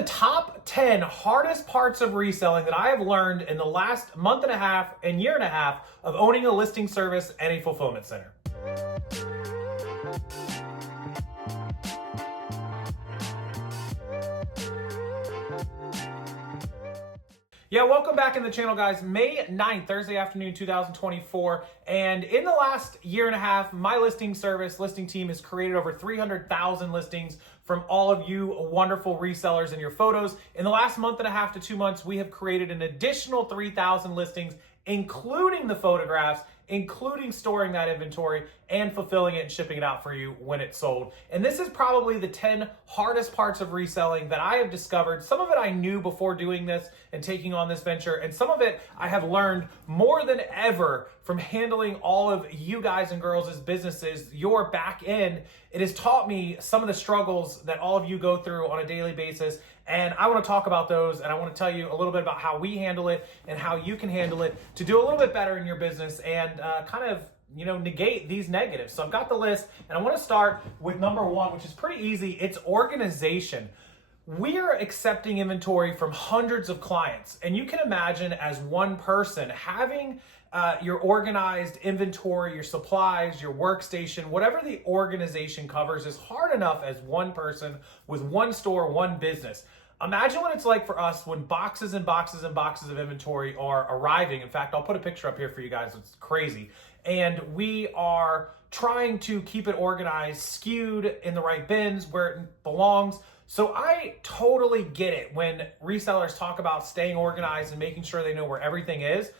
the top 10 hardest parts of reselling that I have learned in the last month and a half and year and a half of owning a listing service and a fulfillment center. Yeah, welcome back in the channel, guys. May 9th, Thursday afternoon, 2024. And in the last year and a half, my listing team has created over 300,000 listings from all of you wonderful resellers and your photos. In the last month and a half to 2 months, we have created an additional 3,000 listings, including the photographs, including storing that inventory and fulfilling it and shipping it out for you when it's sold. And this is probably the 10 hardest parts of reselling that I have discovered. Some of it I knew before doing this and taking on this venture, and some of it I have learned more than ever from handling all of you guys and girls as businesses, your back end. It has taught me some of the struggles that all of you go through on a daily basis. And I want to talk about those, and I want to tell you a little bit about how we handle it and how you can handle it to do a little bit better in your business and kind of, negate these negatives. So I've got the list, and I want to start with number one, which is pretty easy. It's organization. We're accepting inventory from hundreds of clients, and you can imagine as one person having your organized inventory, your supplies, your workstation, whatever the organization covers is hard enough as one person with one store, one business. Imagine what it's like for us when boxes and boxes and boxes of inventory are arriving. In fact, I'll put a picture up here for you guys. It's crazy. And we are trying to keep it organized, skewed in the right bins where it belongs. So I totally get it when resellers talk about staying organized and making sure they know where everything is.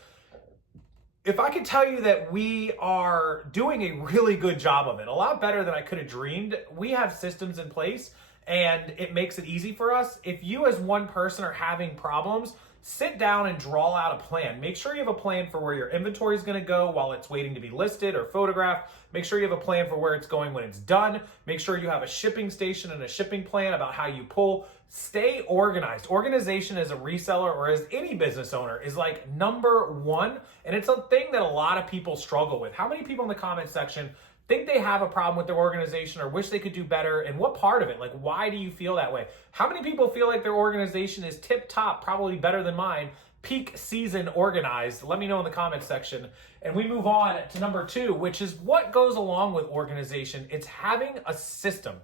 If I could tell you that we are doing a really good job of it, a lot better than I could have dreamed. We have systems in place and it makes it easy for us. If you as one person are having problems, sit down and draw out a plan. Make sure you have a plan for where your inventory is going to go while it's waiting to be listed or photographed. Make sure you have a plan for where it's going when it's done. Make sure you have a shipping station and a shipping plan about how you pull. Stay organized. Organization as a reseller or as any business owner is like number one. And it's a thing that a lot of people struggle with. How many people in the comment section think they have a problem with their organization or wish they could do better? And what part of it? Like, why do you feel that way? How many people feel like their organization is tip top, probably better than mine, peak season organized? Let me know in the comment section. And we move on to number two, which is what goes along with organization. It's having a system.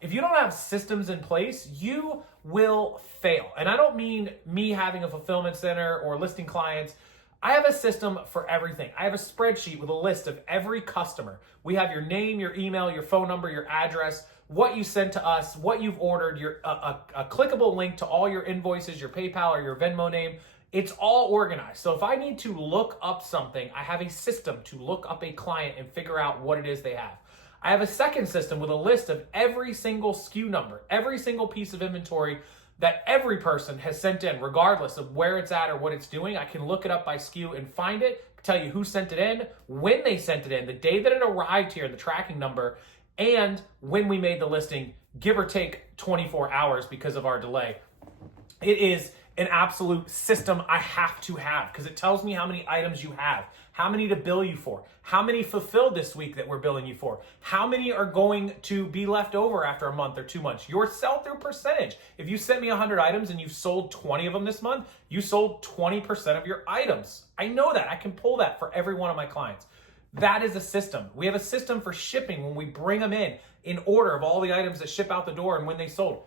If you don't have systems in place, you will fail. And I don't mean me having a fulfillment center or listing clients. I have a system for everything. I have a spreadsheet with a list of every customer. We have your name, your email, your phone number, your address, what you sent to us, what you've ordered, a clickable link to all your invoices, your PayPal or your Venmo name. It's all organized. So if I need to look up something, I have a system to look up a client and figure out what it is they have. I have a second system with a list of every single SKU number, every single piece of inventory that every person has sent in, regardless of where it's at or what it's doing. I can look it up by SKU and find it, tell you who sent it in, when they sent it in, the day that it arrived here, the tracking number, and when we made the listing, give or take 24 hours because of our delay. It is an absolute system I have to have because it tells me how many items you have, how many to bill you for, how many fulfilled this week that we're billing you for, how many are going to be left over after a month or 2 months, your sell-through percentage. If you sent me 100 items and you've sold 20 of them this month, you sold 20% of your items. I know that. I can pull that for every one of my clients. That is a system. We have a system for shipping when we bring them in order of all the items that ship out the door and when they sold.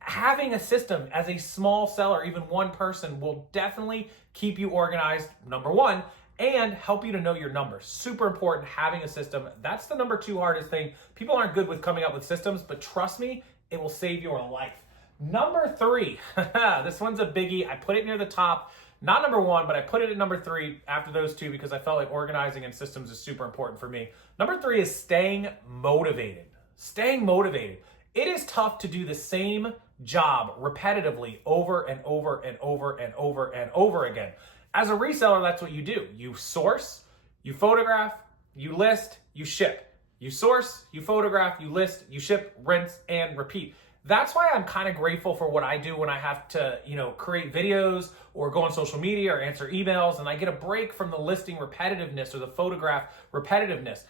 Having a system as a small seller, even one person, will definitely keep you organized, number one, and help you to know your numbers. Super important, having a system. That's the number two hardest thing. People aren't good with coming up with systems, but trust me, it will save your life. Number three, this one's a biggie. I put it near the top. Not number one, but I put it at number three after those two because I felt like organizing and systems is super important for me. Number three is staying motivated. Staying motivated. It is tough to do the same job repetitively over and over and over and over and over again. As a reseller, that's what you do. You source, you photograph, you list, you ship. You source, you photograph, you list, you ship, rinse, and repeat. That's why I'm kind of grateful for what I do when I have to, create videos or go on social media or answer emails, and I get a break from the listing repetitiveness or the photograph repetitiveness.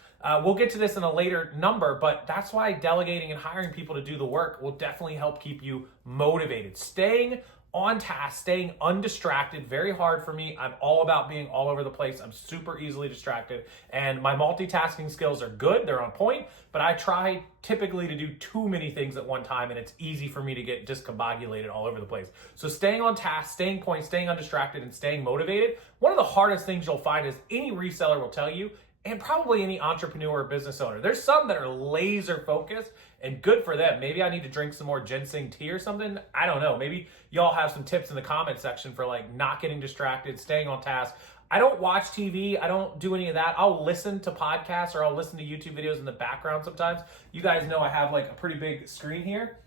We'll get to this in a later number, but that's why delegating and hiring people to do the work will definitely help keep you motivated. Staying on task, staying undistracted, very hard for me. I'm all about being all over the place. I'm super easily distracted, and my multitasking skills are good. They're on point, but I try typically to do too many things at one time, and it's easy for me to get discombobulated all over the place. So staying on task, staying point, staying undistracted, and staying motivated, one of the hardest things you'll find is any reseller will tell you, and probably any entrepreneur or business owner. There's some that are laser focused, and good for them. Maybe I need to drink some more ginseng tea or something. I don't know. Maybe y'all have some tips in the comment section for like not getting distracted, staying on task. I don't watch TV. I don't do any of that. I'll listen to podcasts or I'll listen to YouTube videos in the background sometimes. You guys know I have like a pretty big screen here.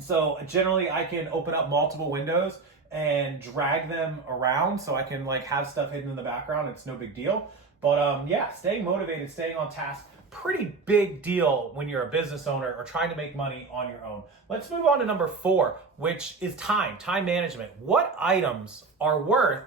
So generally I can open up multiple windows and drag them around so I can like have stuff hidden in the background. It's no big deal. But yeah, staying motivated, staying on task, pretty big deal when you're a business owner or trying to make money on your own. Let's move on to number 4, which is time management. What items are worth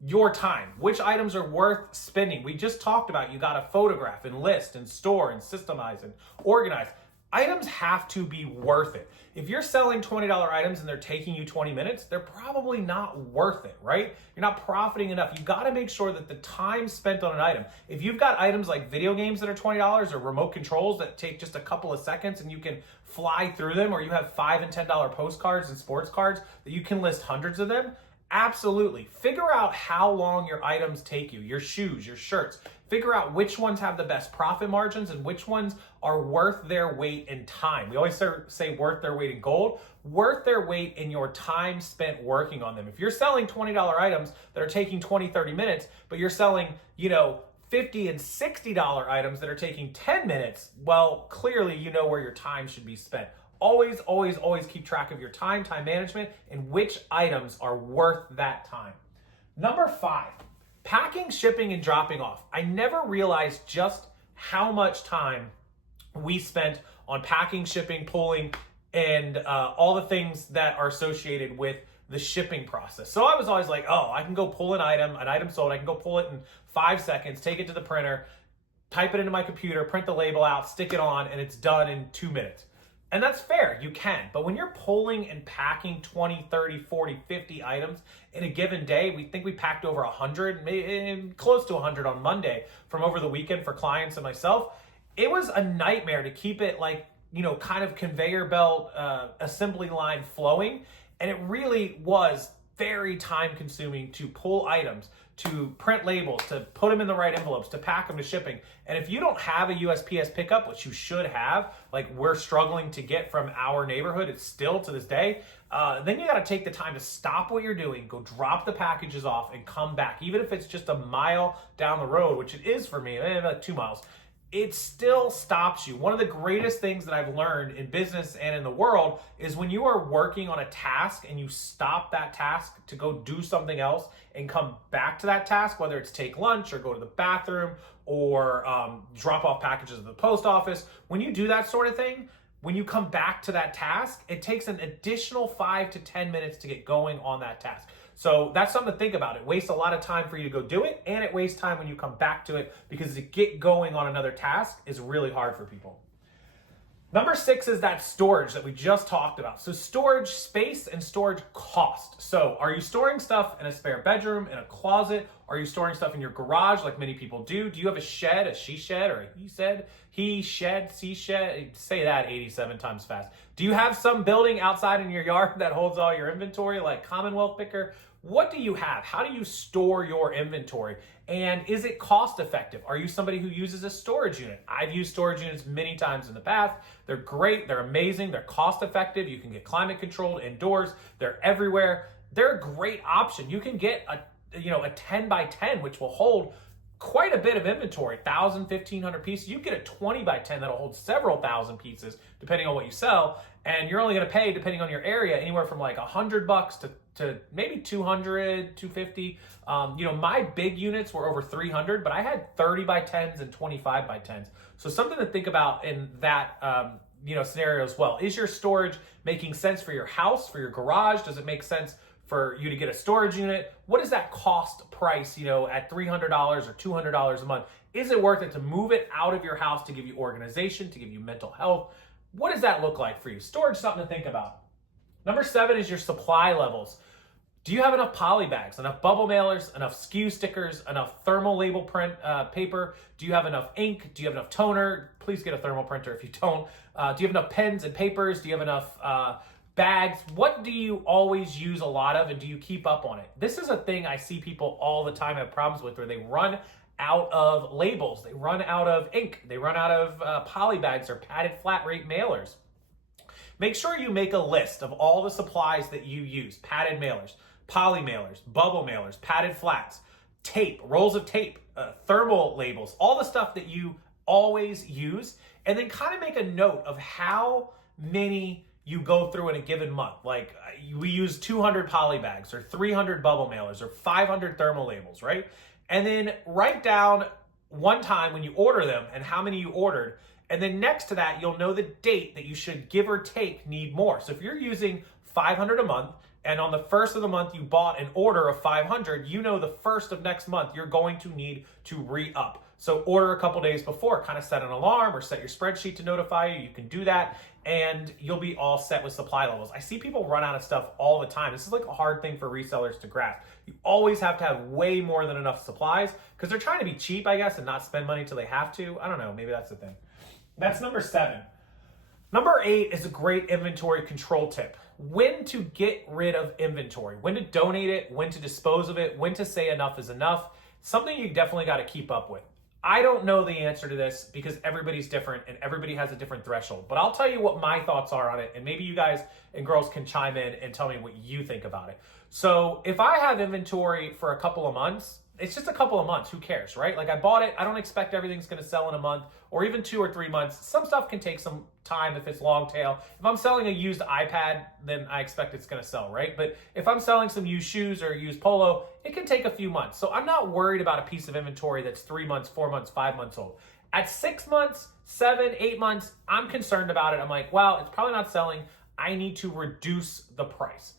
your time? Which items are worth spending? We just talked about you got to photograph and list and store and systemize and organize. Items have to be worth it. If you're selling $20 items and they're taking you 20 minutes, they're probably not worth it, right? You're not profiting enough. You got to make sure that the time spent on an item, if you've got items like video games that are $20 or remote controls that take just a couple of seconds and you can fly through them, or you have $5 and $10 postcards and sports cards that you can list hundreds of them, absolutely. Figure out how long your items take you, your shoes, your shirts. Figure out which ones have the best profit margins and which ones are worth their weight in time. We always say worth their weight in gold, worth their weight in your time spent working on them. If you're selling $20 items that are taking 20, 30 minutes, but you're selling, $50 and $60 items that are taking 10 minutes, well, clearly you know where your time should be spent. Always, always, always keep track of your time management, and which items are worth that time. Number 5, packing, shipping, and dropping off. I never realized just how much time we spent on packing, shipping, pulling, and all the things that are associated with the shipping process. So I was always like, oh, I can go pull an item sold, I can go pull it in 5 seconds, take it to the printer, type it into my computer, print the label out, stick it on, and it's done in 2 minutes. And that's fair, you can. But when you're pulling and packing 20, 30, 40, 50 items in a given day, we think we packed over 100, maybe close to 100 on Monday from over the weekend for clients and myself. It was a nightmare to keep it like, kind of conveyor belt, assembly line flowing. And it really was very time consuming to pull items, to print labels, to put them in the right envelopes, to pack them, to shipping. And if you don't have a USPS pickup, which you should have, like we're struggling to get from our neighborhood, it's still to this day, then you got to take the time to stop what you're doing, go drop the packages off and come back. Even if it's just a mile down the road, which it is for me, about 2 miles, it still stops you. One of the greatest things that I've learned in business and in the world is when you are working on a task and you stop that task to go do something else and come back to that task, whether it's take lunch or go to the bathroom or drop off packages at the post office. When you do that sort of thing, when you come back to that task, it takes an additional 5 to 10 minutes to get going on that task. So that's something to think about. It wastes a lot of time for you to go do it, and it wastes time when you come back to it, because to get going on another task is really hard for people. Number 6 is that storage that we just talked about. So storage space and storage cost. So are you storing stuff in a spare bedroom, in a closet? Are you storing stuff in your garage like many people do? Do you have a shed, a she shed, or a he shed, she shed? Say that 87 times fast. Do you have some building outside in your yard that holds all your inventory like Commonwealth Picker? What do you have? How do you store your inventory? And is it cost effective? Are you somebody who uses a storage unit? I've used storage units many times in the past. They're great, they're amazing, they're cost effective. You can get climate controlled indoors. They're everywhere. They're a great option. You can get a 10 by 10, which will hold quite a bit of inventory, 1,000, 1,500 pieces. You can get a 20 by 10 that'll hold several thousand pieces, depending on what you sell. And you're only gonna pay, depending on your area, anywhere from like $100 to maybe 200, 250. My big units were over 300, but I had 30 by 10s and 25 by 10s. So something to think about in that scenario as well. Is your storage making sense for your house, for your garage? Does it make sense for you to get a storage unit? What is that cost price, at $300 or $200 a month? Is it worth it to move it out of your house to give you organization, to give you mental health? What does that look like for you? Storage is something to think about. Number 7 is your supply levels. Do you have enough poly bags, enough bubble mailers, enough SKU stickers, enough thermal label print paper? Do you have enough ink? Do you have enough toner? Please get a thermal printer if you don't. Do you have enough pens and papers? Do you have enough bags? What do you always use a lot of, and do you keep up on it? This is a thing I see people all the time have problems with, where they run out of labels, they run out of ink, they run out of poly bags or padded flat rate mailers. Make sure you make a list of all the supplies that you use: padded mailers, poly mailers, bubble mailers, padded flats, tape, rolls of tape, thermal labels, all the stuff that you always use, and then kind of make a note of how many you go through in a given month. Like, we use 200 poly bags or 300 bubble mailers or 500 thermal labels, right? And then write down one time when you order them and how many you ordered. And then next to that, you'll know the date that you should, give or take, need more. So if you're using 500 a month, and on the first of the month you bought an order of 500, you know the first of next month you're going to need to re-up. So order a couple days before, kind of set an alarm or set your spreadsheet to notify you. You can do that, and you'll be all set with supply levels. I see people run out of stuff all the time. This is like a hard thing for resellers to grasp. You always have to have way more than enough supplies, because they're trying to be cheap, I guess, and not spend money until they have to. I don't know, maybe that's the thing. That's number 7. Number 8 is a great inventory control tip. When to get rid of inventory, when to donate it, when to dispose of it, when to say enough is enough. Something you definitely got to keep up with. I don't know the answer to this, because everybody's different and everybody has a different threshold, but I'll tell you what my thoughts are on it, and maybe you guys and girls can chime in and tell me what you think about it. So if I have inventory for a couple of months, it's just a couple of months, who cares, right? Like, I bought it, I don't expect everything's gonna sell in a month or even 2 or 3 months. Some stuff can take some time if it's long tail. If I'm selling a used iPad, then I expect it's gonna sell, right? But if I'm selling some used shoes or a used polo, it can take a few months. So I'm not worried about a piece of inventory that's 3 months, 4 months, 5 months old. At 6 months, 7, 8 months, I'm concerned about it. I'm like, well, it's probably not selling. I need to reduce the price.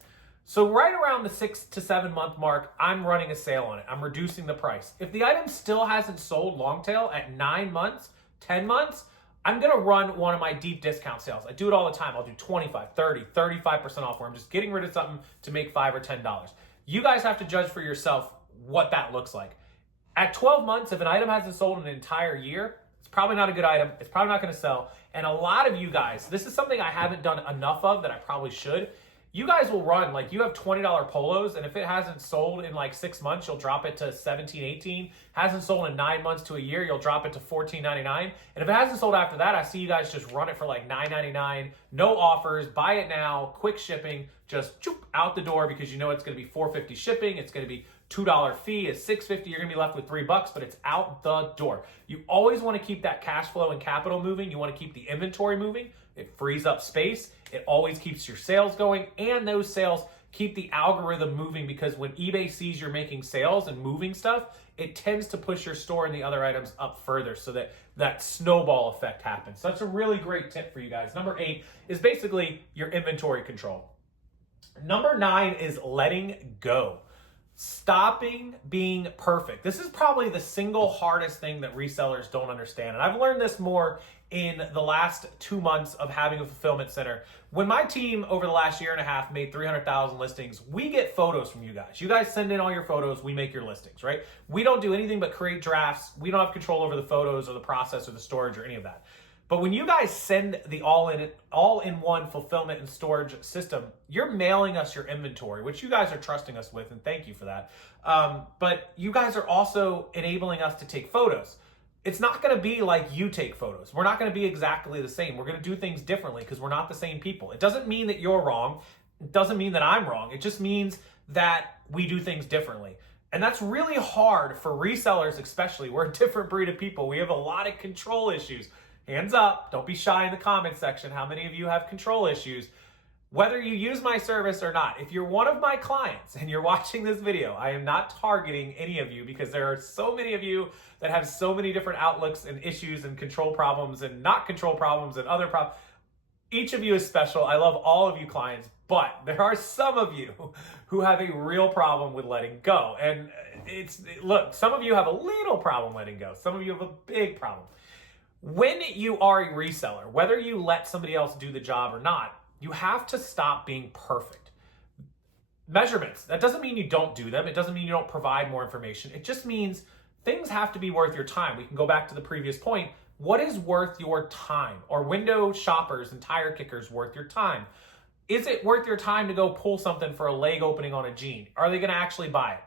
So right around the 6 to 7 month mark, I'm running a sale on it. I'm reducing the price. If the item still hasn't sold long tail at 9 months, 10 months, I'm gonna run one of my deep discount sales. I do it all the time. I'll do 25, 30, 35% off, where I'm just getting rid of something to make $5 or $10. You guys have to judge for yourself what that looks like. At 12 months, if an item hasn't sold in an entire year, it's probably not a good item. It's probably not gonna sell. And a lot of you guys, this is something I haven't done enough of that I probably should. You guys will run, like, you have $20 polos, and if it hasn't sold in like 6 months, you'll drop it to $17, $18. Hasn't sold in 9 months to a year, you'll drop it to $14.99. And if it hasn't sold after that, I see you guys just run it for like $9.99, no offers, buy it now, quick shipping, just choop, out the door, because you know it's gonna be $4.50 shipping, it's gonna be $2 fee, is $6.50, you're gonna be left with $3, but it's out the door. You always wanna keep that cash flow and capital moving. You wanna keep the inventory moving. It frees up space. It always keeps your sales going, and those sales keep the algorithm moving, because when eBay sees you're making sales and moving stuff, it tends to push your store and the other items up further, so that that snowball effect happens. So that's a really great tip for you guys. Number 8 is basically your inventory control. Number 9 is letting go. Stopping being perfect. This is probably the single hardest thing that resellers don't understand. And I've learned this more in the last 2 months of having a fulfillment center. When my team over the last year and a half made 300,000 listings, we get photos from you guys. You guys send in all your photos, we make your listings, right? We don't do anything but create drafts. We don't have control over the photos or the process or the storage or any of that. But when you guys send the all-in-one fulfillment and storage system, you're mailing us your inventory, which you guys are trusting us with, and thank you for that. But you guys are also enabling us to take photos. It's not gonna be like you take photos. We're not gonna be exactly the same. We're gonna do things differently, because we're not the same people. It doesn't mean that you're wrong. It doesn't mean that I'm wrong. It just means that we do things differently. And that's really hard for resellers, especially. We're a different breed of people. We have a lot of control issues. Hands up, don't be shy in the comment section. How many of you have control issues? Whether you use my service or not, if you're one of my clients and you're watching this video, I am not targeting any of you, because there are so many of you that have so many different outlooks and issues and control problems and not control problems and other problems. Each of you is special. I love all of you clients, but there are some of you who have a real problem with letting go. And look, some of you have a little problem letting go. Some of you have a big problem. When you are a reseller, whether you let somebody else do the job or not, you have to stop being perfect. Measurements, that doesn't mean you don't do them. It doesn't mean you don't provide more information. It just means things have to be worth your time. We can go back to the previous point. What is worth your time? Are window shoppers and tire kickers worth your time? Is it worth your time to go pull something for a leg opening on a jean? Are they going to actually buy it?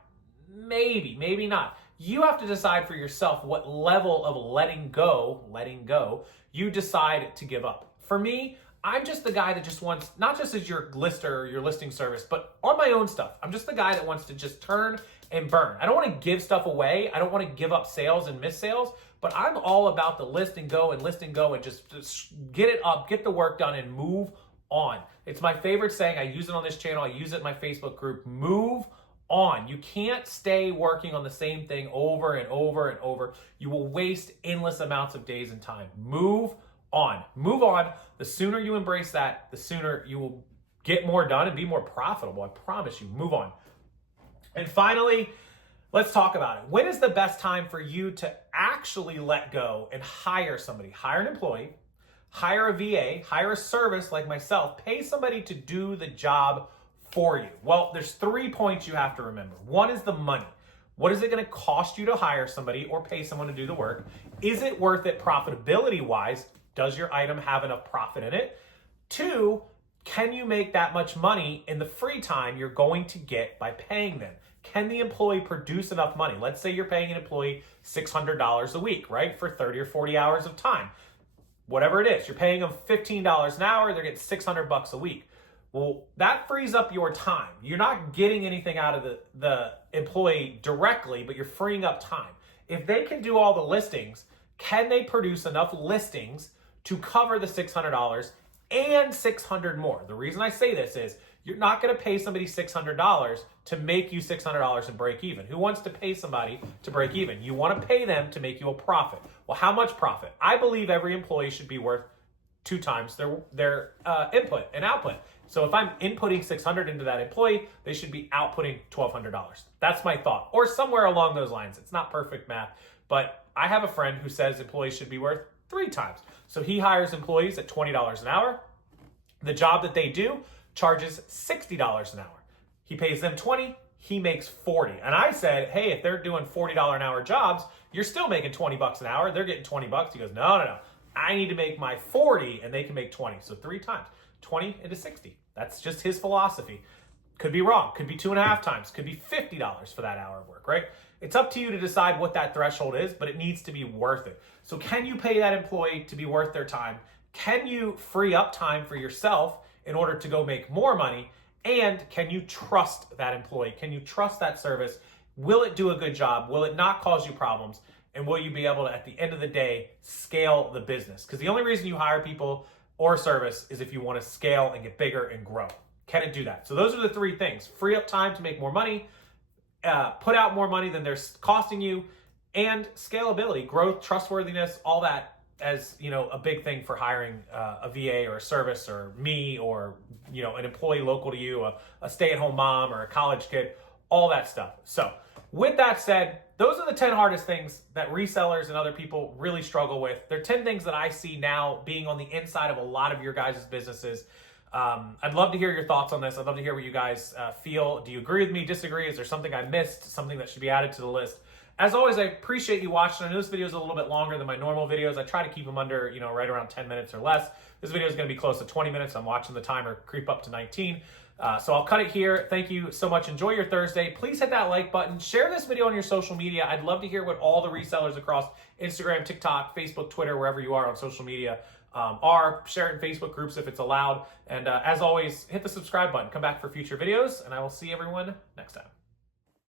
Maybe, maybe not. You have to decide for yourself what level of letting go, you decide to give up. For me, I'm just the guy that just wants, not just as your lister or your listing service, but on my own stuff. I'm just the guy that wants to just turn and burn. I don't want to give stuff away. I don't want to give up sales and miss sales, but I'm all about the list and go and just get it up, get the work done and move on. It's my favorite saying. I use it on this channel. I use it in my Facebook group. Move on. You can't stay working on the same thing over and over and over. You will waste endless amounts of days and time. Move on. Move on. The sooner you embrace that, the sooner you will get more done and be more profitable. I promise you. Move on. And finally, let's talk about it. When is the best time for you to actually let go and hire somebody? Hire an employee, hire a VA, hire a service like myself, pay somebody to do the job for you. Well, there's 3 points you have to remember. One is the money. What is it going to cost you to hire somebody or pay someone to do the work? Is it worth it profitability-wise? Does your item have enough profit in it? 2, can you make that much money in the free time you're going to get by paying them? Can the employee produce enough money? Let's say you're paying an employee $600 a week, right? For 30 or 40 hours of time. Whatever it is, you're paying them $15 an hour, they're getting $600 a week. Well, that frees up your time. You're not getting anything out of the employee directly, but you're freeing up time. If they can do all the listings, can they produce enough listings to cover the $600 and $600 more? The reason I say this is you're not going to pay somebody $600 to make you $600 and break even. Who wants to pay somebody to break even? You want to pay them to make you a profit. Well, how much profit? I believe every employee should be worth 2 times their input and output. So if I'm inputting $600 into that employee, they should be outputting $1,200. That's my thought, or somewhere along those lines. It's not perfect math, but I have a friend who says employees should be worth 3 times. So he hires employees at $20 an hour. The job that they do charges $60 an hour. He pays them $20, he makes $40. And I said, hey, if they're doing $40 an hour jobs, you're still making $20 an hour. They're getting $20. He goes, no. I need to make my 40 and they can make 20. So 3 times, 20 into 60. That's just his philosophy. Could be wrong. Could be 2.5 times. Could be $50 for that hour of work, right? It's up to you to decide what that threshold is, but it needs to be worth it. So can you pay that employee to be worth their time? Can you free up time for yourself in order to go make more money? And can you trust that employee? Can you trust that service? Will it do a good job? Will it not cause you problems? And will you be able to, at the end of the day, scale the business? Because the only reason you hire people or service is if you want to scale and get bigger and grow. Can it do that? So those are the 3 things. Free up time to make more money, put out more money than they're costing you, and scalability, growth, trustworthiness, all that as, a big thing for hiring a VA or a service or me or, an employee local to you, a stay-at-home mom or a college kid, all that stuff. So with that said, those are the 10 hardest things that resellers and other people really struggle with. They're 10 things that I see now being on the inside of a lot of your guys' businesses. I'd love to hear your thoughts on this. I'd love to hear what you guys feel. Do you agree with me, disagree? Is there something I missed, something that should be added to the list? As always, I appreciate you watching. I know this video is a little bit longer than my normal videos. I try to keep them under, right around 10 minutes or less. This video is going to be close to 20 minutes. I'm watching the timer creep up to 19. So I'll cut it here. Thank you so much. Enjoy your Thursday. Please hit that like button. Share this video on your social media. I'd love to hear what all the resellers across Instagram, TikTok, Facebook, Twitter, wherever you are on social media are. Share it in Facebook groups if it's allowed. And as always, hit the subscribe button. Come back for future videos, and I will see everyone next time.